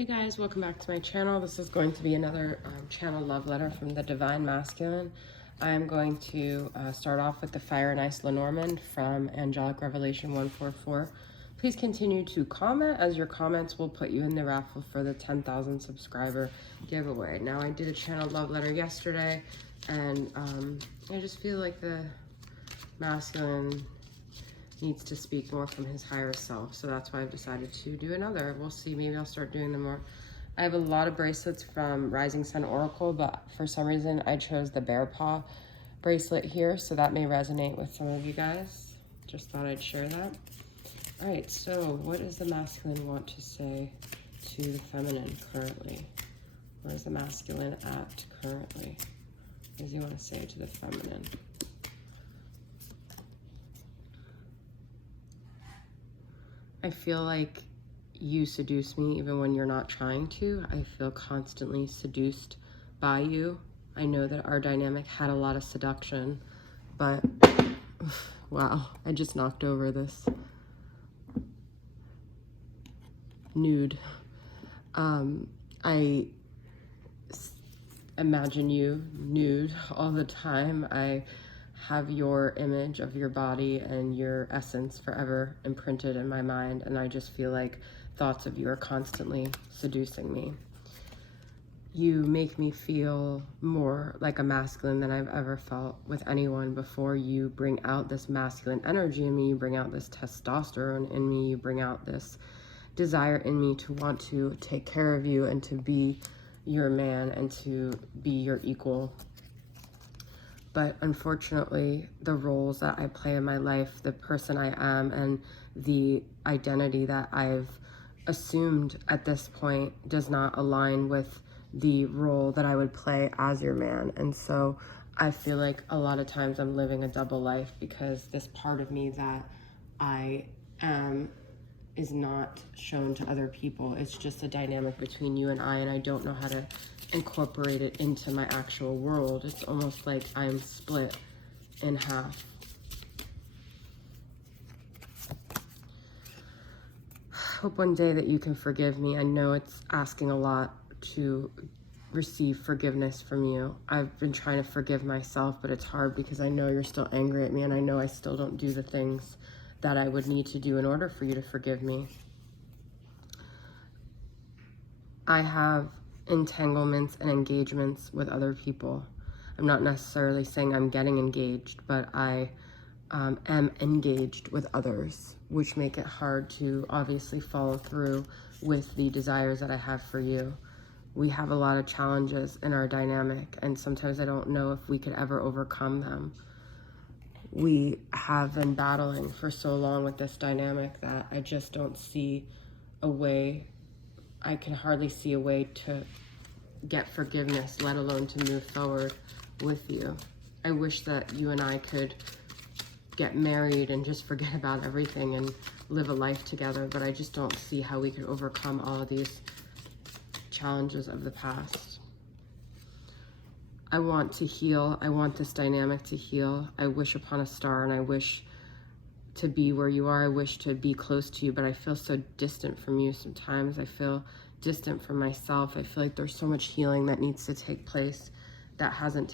Hey guys, welcome back to my channel. This is going to be another channel love letter from the Divine Masculine. I am going to start off with the Fire and Ice Lenormand from Angelic Revelation 144. Please continue to comment, as your comments will put you in the raffle for the 10,000 subscriber giveaway. Now, I did a channel love letter yesterday, and I just feel like the masculine needs to speak more from his higher self, so that's why I've decided to do another. We'll see, maybe I'll start doing them more. I have a lot of bracelets from Rising Sun Oracle, but for some reason I chose the bear paw bracelet here, so that may resonate with some of you guys. Just thought I'd share that. All right, so what does the masculine want to say to the feminine currently? Where is the masculine at currently? What does he want to say to the feminine? I feel like you seduce me even when you're not trying to. I feel constantly seduced by you. I know that our dynamic had a lot of seduction, but wow, I just knocked over this nude. I imagine you nude all the time. I have your image of your body and your essence forever imprinted in my mind, and I just feel like thoughts of you are constantly seducing me. You make me feel more like a masculine than I've ever felt with anyone before. You bring out this masculine energy in me, you bring out this testosterone in me, you bring out this desire in me to want to take care of you and to be your man and to be your equal. But unfortunately, the roles that I play in my life, the person I am, and the identity that I've assumed at this point does not align with the role that I would play as your man. And so I feel like a lot of times I'm living a double life because this part of me that I am is not shown to other people. It's just a dynamic between you and I don't know how to incorporate it into my actual world. It's almost like I'm split in half. Hope one day that you can forgive me. I know it's asking a lot to receive forgiveness from you. I've been trying to forgive myself, but it's hard because I know you're still angry at me, and I know I still don't do the things that I would need to do in order for you to forgive me. I have entanglements and engagements with other people. I'm not necessarily saying I'm getting engaged, but I am engaged with others, which make it hard to obviously follow through with the desires that I have for you. We have a lot of challenges in our dynamic, and sometimes I don't know if we could ever overcome them. We have been battling for so long with this dynamic that I just don't see a way. I can hardly see a way to get forgiveness, let alone to move forward with you. I wish that you and I could get married and just forget about everything and live a life together, but I just don't see how we could overcome all of these challenges of the past. I want to heal. I want this dynamic to heal. I wish upon a star, and I wish to be where you are. I wish to be close to you, but I feel so distant from you sometimes. I feel distant from myself. I feel like there's so much healing that needs to take place that hasn't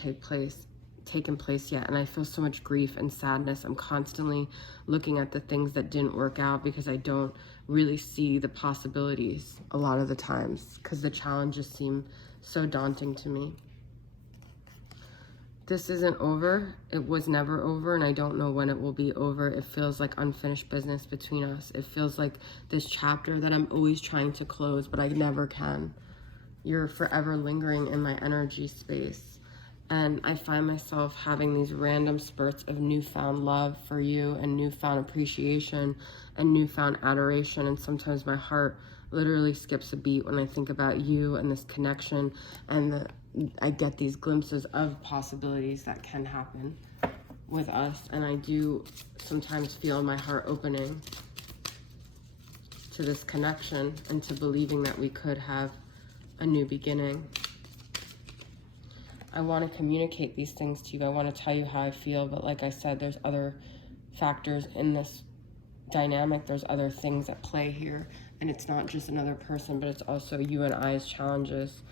taken place yet, and I feel so much grief and sadness. I'm constantly looking at the things that didn't work out because I don't really see the possibilities a lot of the times because the challenges seem so daunting to me. This isn't over. It was never over, and I don't know when it will be over. It feels like unfinished business between us. It feels like this chapter that I'm always trying to close, but I never can. You're forever lingering in my energy space, and I find myself having these random spurts of newfound love for you and newfound appreciation and newfound adoration, and sometimes my heart literally skips a beat when I think about you and this connection, and I get these glimpses of possibilities that can happen with us, and I do sometimes feel my heart opening to this connection and to believing that we could have a new beginning. I want to communicate these things to you. I want to tell you how I feel, but like I said, there's other factors in this dynamic. There's other things at play here And it's not just another person, but it's also you and I's challenges.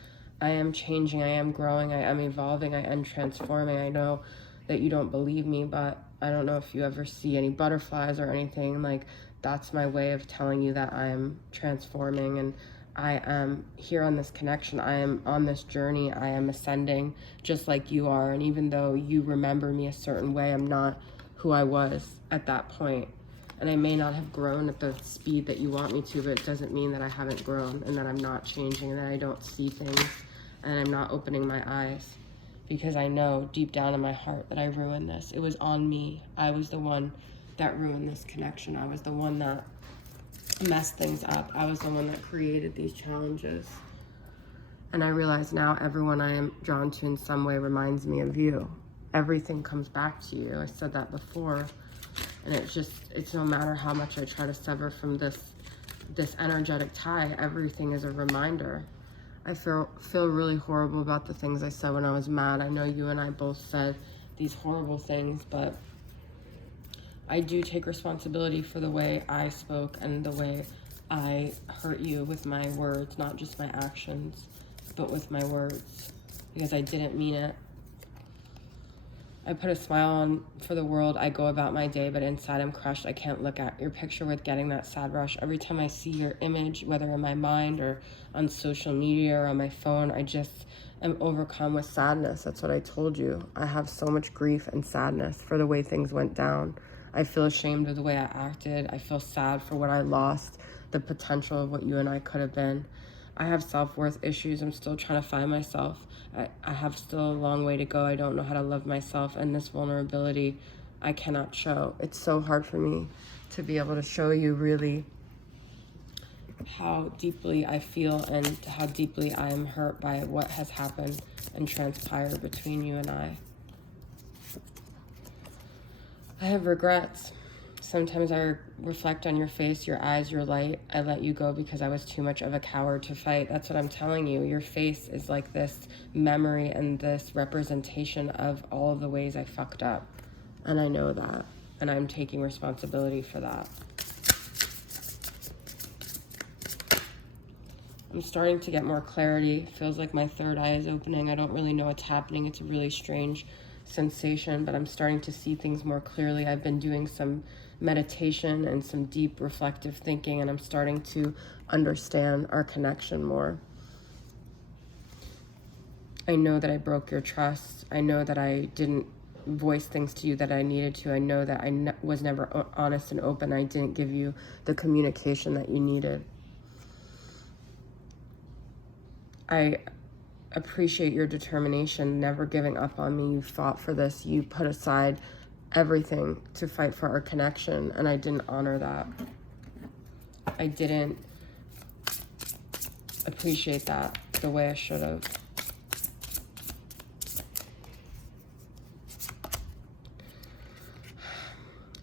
I am changing, I am growing, I am evolving, I am transforming. I know that you don't believe me, but I don't know if you ever see any butterflies or anything. Like, that's my way of telling you that I am transforming, and I am here on this connection. I am on this journey. I am ascending just like you are. And even though you remember me a certain way, I'm not who I was at that point. And I may not have grown at the speed that you want me to, but it doesn't mean that I haven't grown and that I'm not changing and that I don't see things and I'm not opening my eyes, because I know deep down in my heart that I ruined this. It was on me. I was the one that ruined this connection. I was the one that messed things up. I was the one that created these challenges. And I realize now everyone I am drawn to in some way reminds me of you. Everything comes back to you. I said that before. And it's no matter how much I try to sever from this energetic tie, everything is a reminder. I feel really horrible about the things I said when I was mad. I know you and I both said these horrible things, but I do take responsibility for the way I spoke and the way I hurt you with my words, not just my actions, but with my words, because I didn't mean it. I put a smile on for the world. I go about my day, but inside I'm crushed. I can't look at your picture with getting that sad rush. Every time I see your image, whether in my mind or on social media or on my phone, I just am overcome with sadness. That's what I told you. I have so much grief and sadness for the way things went down. I feel ashamed of the way I acted. I feel sad for what I lost, the potential of what you and I could have been. I have self-worth issues. I'm still trying to find myself. I have still a long way to go. I don't know how to love myself, and this vulnerability I cannot show. It's so hard for me to be able to show you really how deeply I feel and how deeply I am hurt by what has happened and transpired between you and I. I have regrets. Sometimes I reflect on your face, your eyes, your light. I let you go because I was too much of a coward to fight. That's what I'm telling you. Your face is like this memory and this representation of all of the ways I fucked up. And I know that. And I'm taking responsibility for that. I'm starting to get more clarity. Feels like my third eye is opening. I don't really know what's happening. It's a really strange sensation, but I'm starting to see things more clearly. I've been doing some meditation and some deep reflective thinking, and I'm starting to understand our connection more. I know that I broke your trust. I know that I didn't voice things to you that I needed to. I know that I was never honest and open. I didn't give you the communication that you needed. I appreciate your determination, never giving up on me. You fought for this. You put aside everything to fight for our connection, and I didn't honor that. I didn't appreciate that the way I should have.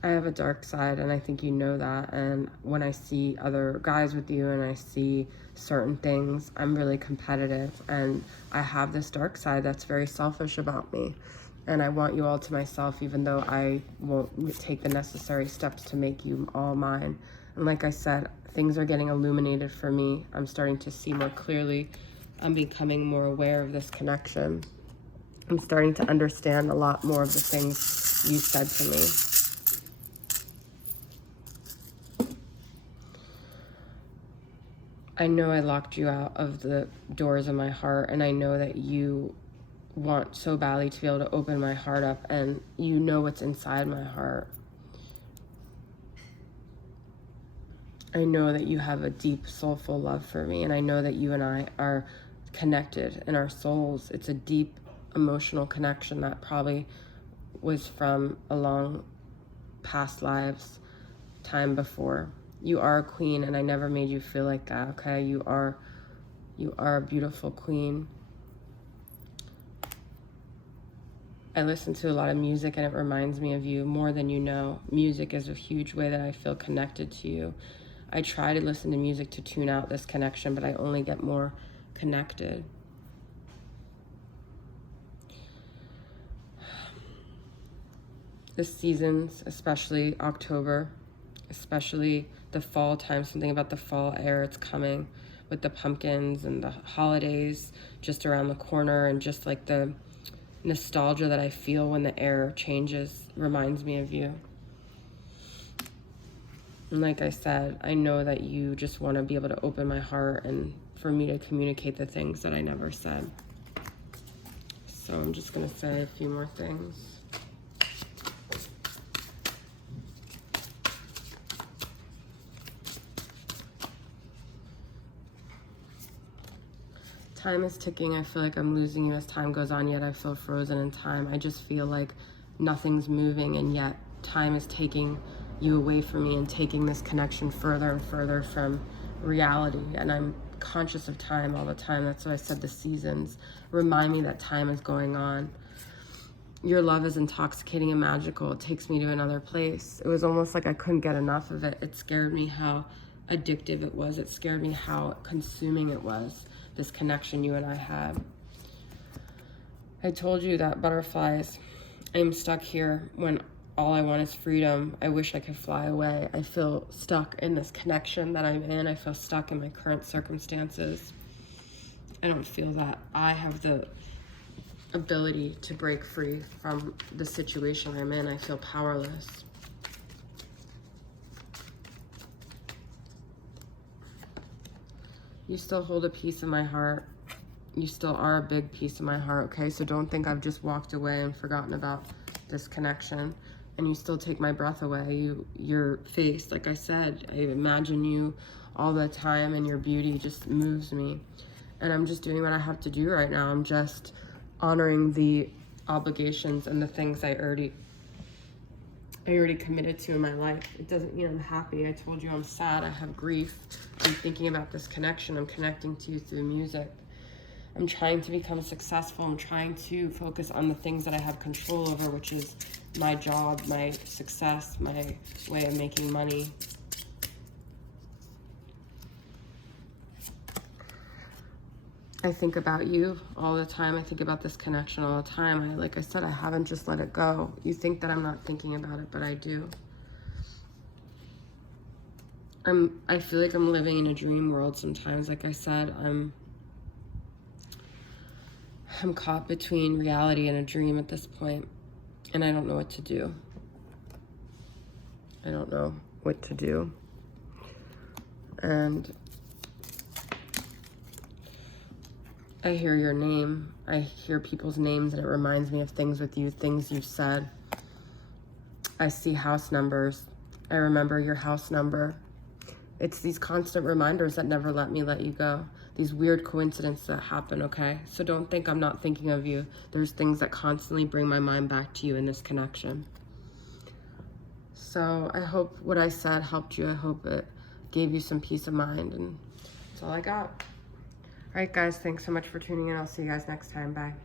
I have a dark side, and I think you know that. And when I see other guys with you and I see certain things, I'm really competitive, and I have this dark side that's very selfish about me. And I want you all to myself, even though I won't take the necessary steps to make you all mine. And like I said, things are getting illuminated for me. I'm starting to see more clearly. I'm becoming more aware of this connection. I'm starting to understand a lot more of the things you said to me. I know I locked you out of the doors of my heart, and I know that you want so badly to be able to open my heart up, and you know what's inside my heart. I know that you have a deep, soulful love for me, and I know that you and I are connected in our souls. It's a deep, emotional connection that probably was from a long past lives, time before. You are a queen, and I never made you feel like that, okay? You are a beautiful queen. I listen to a lot of music, and it reminds me of you more than you know. Music is a huge way that I feel connected to you. I try to listen to music to tune out this connection, but I only get more connected. The seasons, especially October, especially the fall time, something about the fall air. It's coming with the pumpkins and the holidays just around the corner, and just like the nostalgia that I feel when the air changes reminds me of you. And like I said, I know that you just want to be able to open my heart and for me to communicate the things that I never said. So I'm just going to say a few more things. Time is ticking. I feel like I'm losing you as time goes on, yet I feel frozen in time. I just feel like nothing's moving, and yet time is taking you away from me and taking this connection further and further from reality. And I'm conscious of time all the time. That's why I said the seasons remind me that time is going on. Your love is intoxicating and magical. It takes me to another place. It was almost like I couldn't get enough of it. It scared me how addictive it was. It scared me how consuming it was, this connection you and I had. I told you that, butterflies, I'm stuck here when all I want is freedom. I wish I could fly away. I feel stuck in this connection that I'm in. I feel stuck in my current circumstances. I don't feel that I have the ability to break free from the situation I'm in. I feel powerless. You still hold a piece of my heart. You still are a big piece of my heart, okay? So don't think I've just walked away and forgotten about this connection. And you still take my breath away. Your face, like I said, I imagine you all the time, and your beauty just moves me. And I'm just doing what I have to do right now. I'm just honoring the obligations and the things I already committed to in my life. It doesn't mean I'm happy. I told you I'm sad. I have grief. I'm thinking about this connection. I'm connecting to you through music. I'm trying to become successful. I'm trying to focus on the things that I have control over, which is my job, my success, my way of making money. I think about you all the time. I think about this connection all the time. Like I said, I haven't just let it go. You think that I'm not thinking about it, but I do. I feel like I'm living in a dream world sometimes. Like I said, I'm caught between reality and a dream at this point, and I don't know what to do. I don't know what to do. And I hear your name. I hear people's names, and it reminds me of things with you, things you've said. I see house numbers. I remember your house number. It's these constant reminders that never let me let you go. These weird coincidences that happen, okay? So don't think I'm not thinking of you. There's things that constantly bring my mind back to you in this connection. So I hope what I said helped you. I hope it gave you some peace of mind, and that's all I got. All right, guys, thanks so much for tuning in. I'll see you guys next time. Bye.